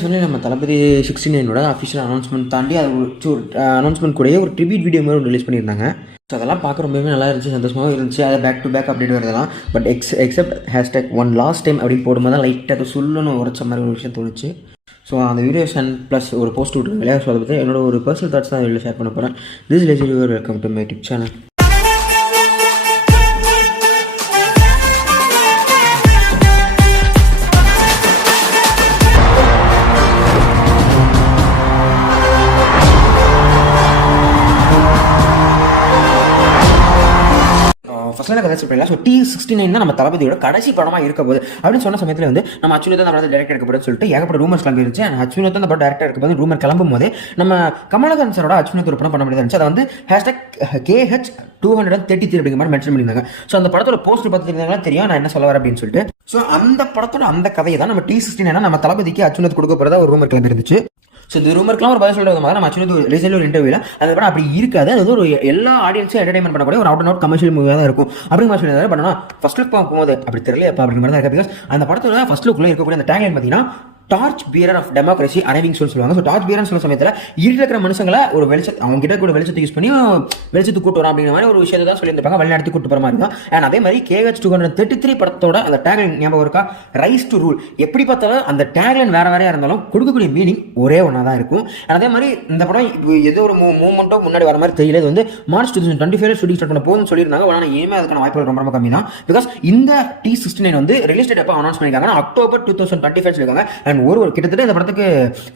சொல்லி நம்ம தளபதி 69 official announcement தாண்டி அது ஒரு அனௌன்ஸ்மெண்ட் கூடயே ஒரு ட்ரிபியூட் வீடியோ மாதிரி ரிலீஸ் பண்ணியிருந்தாங்க. ஸோ அதெல்லாம் பார்க்க ரொம்பவே நல்லா இருந்துச்சு, சந்தோஷமாகவும் இருந்துச்சு. அதை பேக் டு பேக் அப்டேட் வரதெல்லாம். But accept hashtag one last time அப்படின்னு போடும்போது தான் லைட்டாக அதை சொல்லணும்னு உரைச்ச மாதிரி ஒரு விஷயம் தோணுச்சு. ஸோ அந்த வீடியோஸ் அண்ட் ப்ளஸ் ஒரு போஸ்ட் விட்டுருங்க இல்லையா. ஸோ அதை பற்றி என்னோட ஒரு பர்சனல் தாட்ஸ் தான் இதில் ஷேர் பண்ண போகிறேன். This lazy reviewer, welcome to my YouTube channel. First கதை சொல்லிடலாம். ஸோ T69 தான் நம்ம தளபதியோட கடைசி படமாக இருக்க போது அப்படின்னு சொன்ன சமயத்தில் வந்து நம்ம அச்சுனத் தான் படத்தை டேரக்டர் இருக்க போது சொல்லிட்டு ஏகப்பட்ட ரூமர்ஸ் கிளம்பி இருந்துச்சு. அண்ட் அச்சுனத் தான் படம் டேரக்டர் இருக்க போது ரூமர் கிளம்பும் போது நம்ம கமலஹாசன் சாரோட அச்சுனத் ஒரு படம் பண்ண முடியாது இருந்துச்சு. அதை வந்து #KH233 அப்படிங்கிற மாதிரி மென்ஷன் பண்ணியிருந்தாங்க. ஸோ அந்த படத்தோட போஸ்ட் பார்த்துருந்தாங்களா தெரியும் நான் என்ன சொல்ல வரேன் அப்படின்னு சொல்லிட்டு. ஸோ அந்த படத்தோட அந்த கதையை தான் நம்ம T69 நம்ம தளபதிக்கு அச்சுனத் கொடுக்க போகிறதா ஒரு ரூமர் கிளம்பி இருந்துச்சு. ஸோ இந்த ரூமருக்குலாம் ஒரு பதில் சொல்கிறது மாதிரி நம்ம அச்சுனத் ரீசெண்டாக ஒரு இன்டர்வியூவில் அந்த படம் அப்படி இருக்காது, அது வந்து ஒரு எல்லா ஆடியன்ஸும் என்டர்டைன்மெண்ட் பண்ணக்கூடிய ஒரு அவுட் அண்ட் அவுட் கமர்ஷியல் மூவியாக தான் இருக்கும் அப்படிங்கிற மாதிரி சொல்லியிருந்தாரு. பட் ஆனால் ஃபர்ஸ்ட் லுக் பார்க்கும்போது அப்படி தெரியல எப்போ அப்படிங்கிற மாதிரி தான் இருக்குது. பிகாஸ் அந்த படத்தோட ஃபர்ஸ்ட் லுக்கில் இருக்கக்கூடிய அந்த டேக்லைன் பார்த்தீங்கன்னா torch bearer of democracy arriving சொல்லுவாங்க. ஸோ டார்ச் பியர்னு சொல்ல சமயத்தில் இருக்கிற மனுஷங்களை ஒரு அவங்க கிட்ட கூட வெளிச்சத்தை யூஸ் பண்ணி வெளிச்சத்துக்கு கூட்டு வரும் அப்படிங்கிற மாதிரி ஒரு விஷயத்தை தான் சொல்லியிருப்பாங்க, வெளிநாட்டு கூட்டு போகிற மாதிரி தான். அண்ட் அதே மாதிரி KH233 படத்தோட அந்த டேக்லைன் ஞாபகம் இருக்கா, ரைஸ் டு ரூல். எப்படி பார்த்தாலும் அந்த டேக்லைன் வேற வேறையாக இருந்தாலும் கொடுக்கக்கூடிய மீனிங் ஒரே ஒன்றா தான் இருக்கும். அதே மாதிரி இந்த படம் ஏதோ ஒரு மூவ்மெண்ட்டோ முன்னாடி வர மாதிரி தெரியல. இது வந்து மார்ச் 2025 ஷூட்டிங் ஸ்டார்ட் பண்ண போதும்னு சொல்லியிருந்தாங்க. ஆனால் இனிமேல் அதுக்கான வாய்ப்புகள் ரொம்ப ரொம்ப கம்மி தான். பிகாஸ் இந்த T69 வந்து ரிலீஸ் டேட் எப்போ அனௌன்ஸ் பண்ணியிருக்காங்க, அக்டோபர் 2025 சொல்லியிருக்காங்க. அண்ட் ஒரு கிட்டத்தட்ட இந்த படத்துக்கு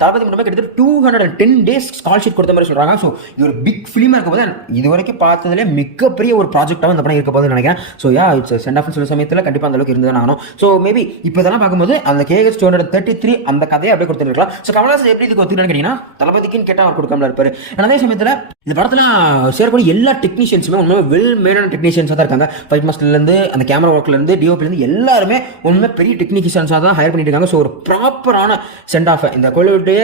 தளபதி மட்டுமே கிட்டத்தட்ட 210 டேஸ் கால் ஷீட் கொடுத்த மாதிரி சொல்றாங்க. ஸோ இது ஒரு பிக் ஃபிலிமா இருக்க போது இது வரைக்கும் பார்த்ததுல மிகப்பெரிய ஒரு ப்ராஜெக்டாக இந்த படம் இருக்க போதுன்னு நினைக்கிறேன். ஸோ இட்ஸ் சென்ட் ஆஃப் சொல்ல சமயத்தில் கண்டிப்பாக அந்த அளவுக்கு இருந்துதான் ஆகணும். ஸோ மேபி இப்போ இதெல்லாம் பார்க்கும்போது அந்த KH233 அந்த கதையை அப்படியே கொடுத்துருக்கலாம். ஸோ கமலஹாசன் எப்படி இதுக்கு ஒத்துக்கணும்னு கேட்டீங்கன்னா தளபதிக்குன்னு கேட்டால் அவர் கொடுக்காமல இருப்பாரு. அதே சமயத்தில் இந்த படத்தில் சேரக்கூடிய எல்லா டெக்னீஷியன்ஸுமே உண்மை வெல் மேடான டெக்னீஷியன்ஸாக தான் இருக்காங்க. ஃபைட் மாஸ்டர்லேருந்து அந்த கேமரா ஒர்க்லேருந்து டிஓபிலேருந்து எல்லாருமே உண்மை பெரிய டெக்னீஷியன்ஸாக தான் ஹையர் பண்ணிட்டு இருக்காங்க. ஸோ ஒரு ப்ராப்பரான சென்ட் ஆஃப் இந்த கோயிலுடைய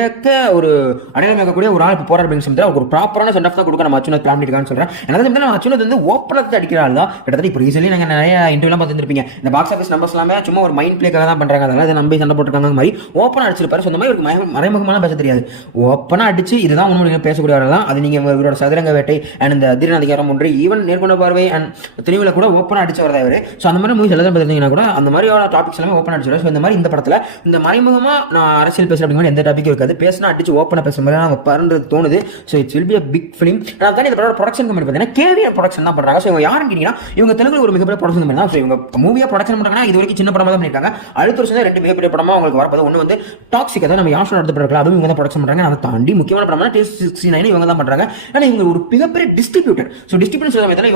ஒரு அடையாளம் இருக்கக்கூடிய ஒரு ஆள் இப்போ போராட அப்படின்னு சொல்லிட்டு ஒரு ப்ராப்பரான சென்ட் ஆஃப் தான் கொடுக்க நம்ம அச்சுனத் பிளான் பண்ணிருக்கான்னு சொல்றேன். அதே மாதிரி நம்ம அச்சுனத் வந்து ஓப்பனத்தை அடிக்கிற ஆள் தான். கிட்டத்தட்ட இப்போ ரீசென்ட்லி நாங்கள் நிறைய இன்டர்வியூலாம் பார்த்துருப்பீங்க. இந்த பாக்ஸ் ஆஃபீஸ் நம்பர்ஸ் எல்லாமே சும்மா ஒரு மைண்ட் பிளேக்காக தான் பண்றாங்க, அதனால அதை நம்பி சண்டை போட்டுருக்காங்க மாதிரி ஓப்பனாக அடிச்சிருப்பாரு. அந்த மாதிரி ஒரு மறைமுகமான பேச தெரியாது, ஓப்பனாக அடிச்சு இதுதான் உண்மை பேசக்கூடிய ஆள் தான். அது நீங்க இவரோட சதுரங்க வேட்டை அண்ட் இந்த அதிகாரம் ஒன்று ஈவன் நேர்கொண்ட பார்வை அண்ட் தெளிவில் கூட ஓப்பனாக அடிச்சவர் தான் இவர். ஸோ அந்த மாதிரி மூவிஸ் எல்லாம் பார்த்துருந்தீங்கன்னா கூட அந்த மாதிரியான டாபிக்ஸ் எல்லாமே ஓப்பனாக அடிச்சிருவாரு. ஸோ இந்த மாதிரி இந்த படத்தில் இந்த மறைமுகமாக நான் அரசியல் பேசுகிறேன் அப்படிங்கிற எந்த டாபிக் இருக்காது, பேசினா அடிச்சு ஓப்பனாக பேசுற மாதிரி நம்ம பண்றது தோணுது. So it's will be a big film. நான் தான் இந்த படம் ப்ரொடக்ஷன் கம்பெனி பார்த்தீங்கன்னா கேவிஆர் ப்ரொடக்ஷன் தான் பண்றாங்க. ஸோ இவங்க யாருன்னு கேட்டீங்கன்னா இவங்க தெலுங்குல ஒரு மிகப்பெரிய ப்ரொடக்ஷன் கம்பெனி தான். ஸோ இவங்க மூவியா ப்ரொடக்ஷன் பண்றாங்கன்னா இது வரைக்கும் சின்ன படமா தான் பண்ணிருக்காங்க. அடுத்த வருஷம் தான் 2 மிகப்பெரிய படமா உங்களுக்கு வரப்போது. ஒன்று வந்து டாக்ஸிக், அதாவது நம்ம யாஷன் நடத்த படம் அதுவும் இவங்க தான் ப்ரொடக்ஷன் பண்றாங்க. அதை தாண்டி முக்கியமான படமா T69 இவங்க தான் பண்றாங்க. ஆனால் இவங்க ஒரு மிகப்பெரிய டிஸ்ட்ரிபியூட்டர். ஸோ டிஸ்ட்ரிபியூட்டர் சமயத்தில்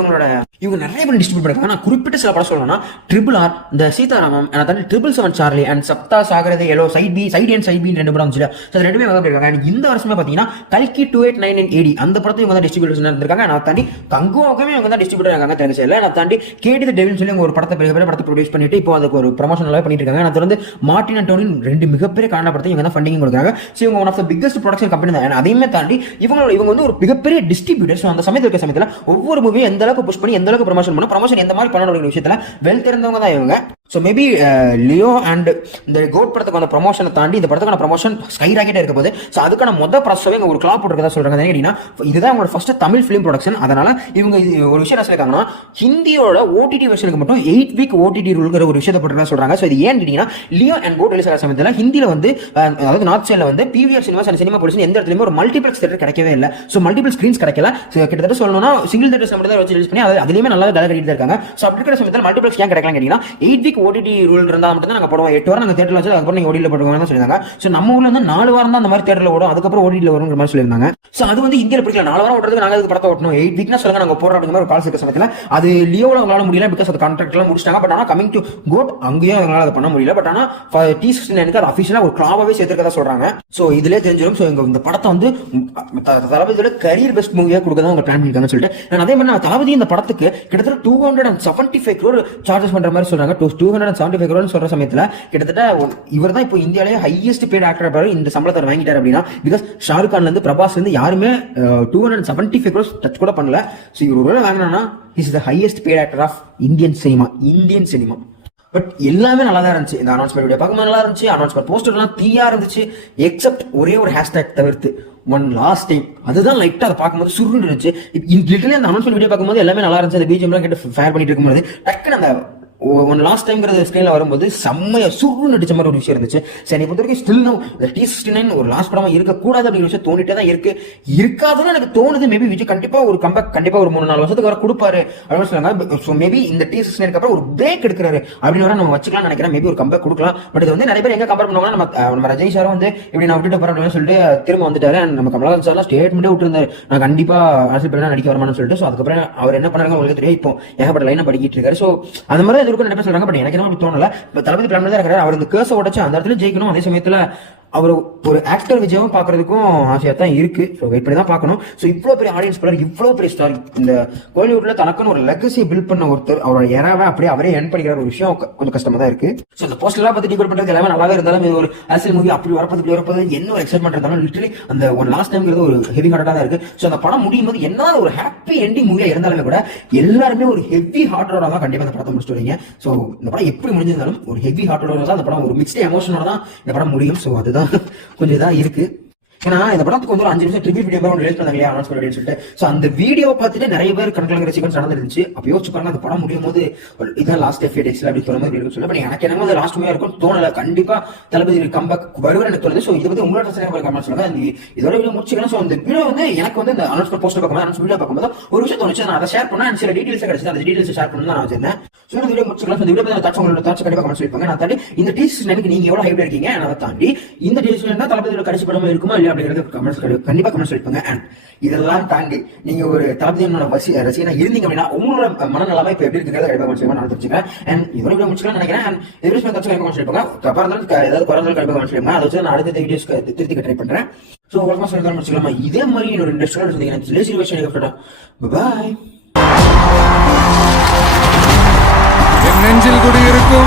இவங்க நிறைய பேர் டிஸ்ட்ரிபியூட் பண்ணிருக்காங்க. நான் குறிப்பிட்ட சில படம் சொல்லணும்னா RRR, இந்த சீதாராமம், அதை தாண்டி 777 Charlie and Sapta Saagaradaache Ello side B and side B 2 படம் வந்துச்சு. ஸோ அது 2 இருக்காங்க. இந்த வருஷமே பார்த்தீங்கன்னா கல்கி 2899 AD அந்த படத்தை இவங்க தான் டிஸ்ட்ரிபியூட்டர் இருந்திருக்காங்க. நான் தாண்டி தங்குவாகவே இவங்க தான் டிஸ்ட்ரிபியூட்டர் இருக்காங்க தெரிஞ்சு இல்லை. நான் தாண்டி கேடி தி டெவில் சொல்லி ஒரு படத்தை பெரிய படத்தை ப்ரொடியூஸ் பண்ணிட்டு இப்போ அதுக்கு ஒரு ப்ரமோஷன் பண்ணிட்டு இருக்காங்க. நான் தொடர்ந்து மார்டின் அண்ட் டோனின் 2 மிகப்பெரிய கன்னட படத்தை இவங்க தான் ஃபண்டிங் கொடுக்குறாங்க. ஸோ இவங்க one of the biggest production company தான். அதையுமே தாண்டி இவங்க வந்து ஒரு மிகப்பெரிய டிஸ்ட்ரிபியூட்டர். ஸோ அந்த சமயத்தில் ஒவ்வொரு மூவியும் எந்த அளவுக்கு புஷ் பண்ணி எந்த அளவுக்கு ப்ரமோஷன் எந்த மாதிரி பண்ணணும் விஷயத்தில் வெல் தெரிந்தவங்க தான் இவங்க. ஸோ மேபி லியோ அண்ட் இந்த கோட் படத்துக்கு அந்த ப்ரமோஷனை தாண்டி இந்த படத்துக்கான ப்ரமோஷன் ஸ்கை ராக்கெட்டாக இருக்க போது. ஸோ அதுக்கான மொதல் ப்ராசஸாகவே இங்கே ஒரு கிளாப் போட்டுருக்கதா சொல்கிறாங்க. கேட்டீங்கன்னா இதுதான் அவங்களோட ஃபர்ஸ்ட் தமிழ் ஃபிலிம் ப்ரொடக்ஷன். அதனால இவங்க ஒரு விஷயம் என்ன சொல்லியிருக்காங்கன்னா ஹிந்தியோட OTT வெர்ஷனுக்கு மட்டும் 8 வீக் OTT ரூல்ங்கிற ஒரு விஷயத்தை போட்டுருக்கா சொல்கிறாங்க. ஸோ இது ஏன்னு கேட்டீங்கன்னா லியோ அண்ட் கோட் ரிலீஸ் ஆகிற சமயத்தில் ஹிந்தியில் வந்து அதாவது நார்த் சைடில் வந்து PVR cinemas and cinema police எந்த இடத்துலையுமே ஒரு மல்டிபிளெக்ஸ் தேட்டர் கிடைக்கவே இல்லை. ஸோ மல்டிபிள் ஸ்க்ரீன்ஸ் கிடைக்கல. ஸோ கிட்டத்தட்ட சொல்லணும்னா சிங்கிள் தேட்டர்ஸ் மட்டும் தான் வச்சு ரிலீஸ் பண்ணி அதுலேயுமே நல்லா வேலை கட்டிட்டு இருக்காங்க. ஸோ அப்படி இருக்கிற சமயத்தில் மல்டிபிளெக்ஸ் ஏன் கிடைக்கலாம் கேட்டீங்கன்னா 8 வீக் OTT ரூல் இருந்தால் மட்டும் தான் நாங்கள் போடுவோம். 8 வாரம் நாங்கள் தேட்டரில் வச்சு அதுக்கப்புறம் நீங்கள் OTT போடுவாங்க சொல்லியிருந்தாங்க. ஸோ நம்ம ஊரில் வந்து 4 வாரம் தான் அந்த மாதிரி தேட்டரில் ஓடும், அதுக்கப்புறம் OTT வருங்கிற மாதிரி சொல்லியிருந்தாங்க. ஸோ அது வந்து இந்தியாவில் பிடிக்கல. 4 வாரம் ஓட்டுறதுக்கு நாங்கள் அதுக்கு படத்தை ஓட்டணும், 8 வீக்னா சொல்லுங்க நாங்கள் போடுறோம் அப்படிங்கிற ஒரு கால்ஸ் இருக்க சமயத்தில் அது லியோவில் அவங்களால முடியல. பிகாஸ் அது கான்ட்ராக்ட்லாம் முடிச்சிட்டாங்க. பட் ஆனால் கமிங் டு கோட் அங்கேயும் அவங்களால அதை பண்ண முடியல. பட் ஆனால் T69 அது அஃபிஷியலாக ஒரு கிளாபாவே சேர்த்துருக்கதா சொல்றாங்க. ஸோ இதுலேயே தெரிஞ்சிடும். ஸோ இந்த படத்தை வந்து தளபதியோட கரியர் பெஸ்ட் மூவியாக கொடுக்க தான் அவங்க பிளான் பண்ணிருக்காங்கன்னு சொல்லிட்டு அதே மாதிரி தளபதி இந்த படத்துக்கு கிட்டத்தட்ட 275 crore சார்ஜஸ் பண்ற மாதிரி சொல்றாங்க. 275 crore சொல்ற சமயத்தில் கிட்டத்தட்ட இவர் தான் இப்போ இந்தியாவிலேயே ஹையஸ்ட் பெய்ட் ஆக்டர் இந்த சம்பளத்தை வாங்கிட்டார் அப்படின்னா. பிகாஸ் ஷாருக் கான்ல இருந்து பிரபாஸ்ல இருந்து யாருமே 275 crore டச் கூட பண்ணல. ஸோ இவர் ஒரு வேலை வாங்கினா is the highest paid actor of Indian cinema. But எல்லாமே நல்லா தான் இருந்துச்சு. இந்த அனௌன்ஸ்மெண்ட் வீடியோ பார்க்கும்போது நல்லா இருந்துச்சு. அனௌன்ஸ்மெண்ட் போஸ்டர்லாம் தீயா இருந்துச்சு, எக்ஸப்ட் ஒரே ஒரு ஹேஷ்டேக் தவிர்த்து ஒன் லாஸ்ட் டைம். அதுதான் லைட்டா அதை பார்க்கும்போது சுருண்டு இருந்துச்சு. லிட்டரலி அந்த அனௌன்ஸ்மெண்ட் வீடியோ பார்க்கும்போது எல்லாமே நல்லா இருந்துச்சு. அந்த பிஜிஎம்லாம் கேட்டு ஃபயர் பண்ணிட்டு இருக்கும்போது டக்குன்னு அந்த ஒன் லாஸ்ட் டைம்ங்கிறது ஸ்க்ரீன்ல வரும்போது செம்மையா சுருன்னு அடிச்ச மாதிரி ஒரு விஷயம் இருந்துச்சு. சரி, பொறுத்த வரைக்கும் ஸ்டில் நோ இந்த T69 ஒரு லாஸ்ட் படமா இருக்கக்கூடாது அப்படிங்கிற விஷயம் தோணிட்டே தான் இருக்கு. இருக்காதுன்னு எனக்கு தோணுது. மேபி விஜய் கண்டிப்பா ஒரு கம்பேக் கண்டிப்பா ஒரு 3-4 வருஷத்துக்கு வர கொடுப்பாரு அப்படின்னு சொன்னாங்க. ஸோ மேபி இந்த T69 அப்புறம் ஒரு பிரேக் எடுக்கிறாரு அப்படின்னு வர நம்ம வச்சுக்கலாம் நினைக்கிறேன். மேபி ஒரு கம்பேக் கொடுக்கலாம். பட் இது வந்து நிறைய பேர் எங்க கம்பேர் பண்ணுவாங்கன்னா நம்ம ரஜினி சார் வந்து இப்படி நான் விட்டுட்டு போறேன் அப்படின்னு சொல்லிட்டு திரும்ப வந்துட்டாரு. நம்ம கமலஹாசன் சார்லாம் ஸ்டேட்மெண்ட்டே விட்டுருந்தாரு, நான் கண்டிப்பா அரசியல் பண்ண நடிக்க வரமான்னு சொல்லிட்டு. ஸோ அதுக்கப்புறம் அவர் என்ன பண்ணாங்க உங்களுக்கு தெரியும். இப்போ ஏகப்பட்ட லைனை படிக்கிட்டு இருக்காரு. ஸோ அந்த மாதிரி தான் இருக்கும் நிறைய பேர் சொல்றாங்க. பட் எனக்கு என்ன தோணல. இப்ப தளபதி பிளான் தான் இருக்கிறார். அவர் இந்த கேஸை உடைச்சு அந்த இடத்துல ஜெயிக்கணும். அதே சமயத்துல அவர் ஒரு ஆக்டர் விஜயும் பாக்குறதுக்கும் ஆசையா தான் இருக்கு. ஸோ வெயிட் பண்ணி தான் பார்க்கணும். ஸோ இவ்வளவு பெரிய ஆடியன்ஸ் பிளர், இவ்வளவு பெரிய ஸ்டார், இந்த கோலிவுட்ல தனக்குன்னு ஒரு லெகசி பில்ட் பண்ண ஒருத்தர் அவரோட எராவை அப்படியே அவரே என் பண்ணிக்கிற ஒரு விஷயம் கொஞ்சம் கஷ்டமா தான் இருக்கு. ஸோ இந்த போஸ்டர்லாம் பத்தி டிகோட் பண்றது எல்லாமே நல்லாவே இருந்தாலும் இது ஒரு அரசியல் மூவி அப்படி வரப்போது இப்படி வரப்போது என்ன ஒரு எக்ஸைட்மெண்ட் இருந்தாலும் லிட்டரலி அந்த ஒன் லாஸ்ட் டைம்ங்கிறது ஒரு ஹெவி ஹார்ட்டா தான் இருக்கு. ஸோ அந்த படம் முடியும் போது என்ன ஒரு ஹாப்பி எண்டிங் மூவியா இருந்தாலுமே கூட எல்லாருமே ஒரு ஹெவி ஹார்ட்டோட தான் கண்டிப்பா இந்த படத்தை முடிச்சுட்டு வரீங்க. ஸோ இந்த படம் எப்படி முடிஞ்சிருந்தாலும் ஒரு ஹெவி ஹார்ட்டோட தான் அந்த படம் ஒரு மிக்ஸ்ட் எமோஷனோட தான் இந்த படம் முடியும். ஸோ அதுதான் கொஞ்சம் இதா இருக்கு. ஏன்னா இந்த படத்துக்கு வந்து ஒரு 5 நிமிஷம் ட்ரிபியூட் வீடியோ ரிலீஸ் பண்ணாங்க இல்லையா அனௌன்ஸ் அப்படின்னு சொல்லிட்டு. ஸோ அந்த வீடியோ பார்த்துட்டு நிறைய பேர் கணக்கில் சீக்வன்ஸ் நடந்துருந்துச்சு. அப்போ யோசிச்சு பாருங்க, அந்த படம் முடியும் போது இதான் லாஸ்ட் டேஸ் அப்படி சொல்ல மாதிரி இருக்கு சொல்லி. எனக்கு என்னமோ அது லாஸ்ட் மூவியா இருக்கும் தோணல. கண்டிப்பா தளபதி கம்பேக் வருவார் எனக்கு தோணுது. ஸோ இதை பத்தி உங்களோட கமெண்ட் சொல்லுங்க. இதோட வீடியோ முடிச்சுக்கலாம். ஸோ இந்த வீடியோ வந்து எனக்கு வந்து இந்த அனௌன்ஸ்மெண்ட் போஸ்டர் பார்க்கும்போது அனௌன்ஸ் வீடியோ பார்க்கும்போது ஒரு விஷயம் தோணுச்சு. நான் அதை ஷேர் பண்ணா சில டீடைல்ஸ் கிடைச்சது. அந்த டீடைல்ஸ் ஷேர் பண்ணணும் நான் வச்சிருந்தேன். ஸோ இந்த வீடியோ முடிச்சுக்கலாம். இந்த வீடியோ தாட்சி உங்களோட தாட்சி கண்டிப்பா கமெண்ட் சொல்லிப்பாங்க. நான் தாண்டி இந்த T69 நீங்க எவ்வளவு ஹைப்ல இருக்கீங்க, அதை தாண்டி இந்த T69 தளபதியோட கடைசி படமா இருக்குமா இல்லையா அப்படிங்கிறது கமெண்ட்ஸ் கண்டிப்பா கமெண்ட் சொல்லிப்பாங்க. அண்ட் இதெல்லாம் தாண்டி நீங்க ஒரு தளபதியோட ரசிகனா இருந்தீங்க அப்படின்னா உங்களோட மனநலமா இப்ப எப்படி இருக்கிறத கண்டிப்பா கமெண்ட் நான் தெரிஞ்சுக்கிறேன். அண்ட் இதோட வீடியோ முடிச்சுக்கலாம் நினைக்கிறேன். அண்ட் எதிர்ப்பு கமெண்ட் சொல்லிப்பாங்க. ஏதாவது குறைந்தாலும் கண்டிப்பா கமெண்ட் சொல்லிப்பாங்க. அதை வச்சு நான் அடுத்த வீடியோஸ் திருத்திக்க ட்ரை பண்றேன். ஸோ உலகமா சொல்லி முடிச்சுக்கலாமா? இதே மாதிரி என்னோட இண்டஸ்ட்ரியல் இருந்தீங்கன்னா பாய். நெஞ்சில் குடியிருக்கும்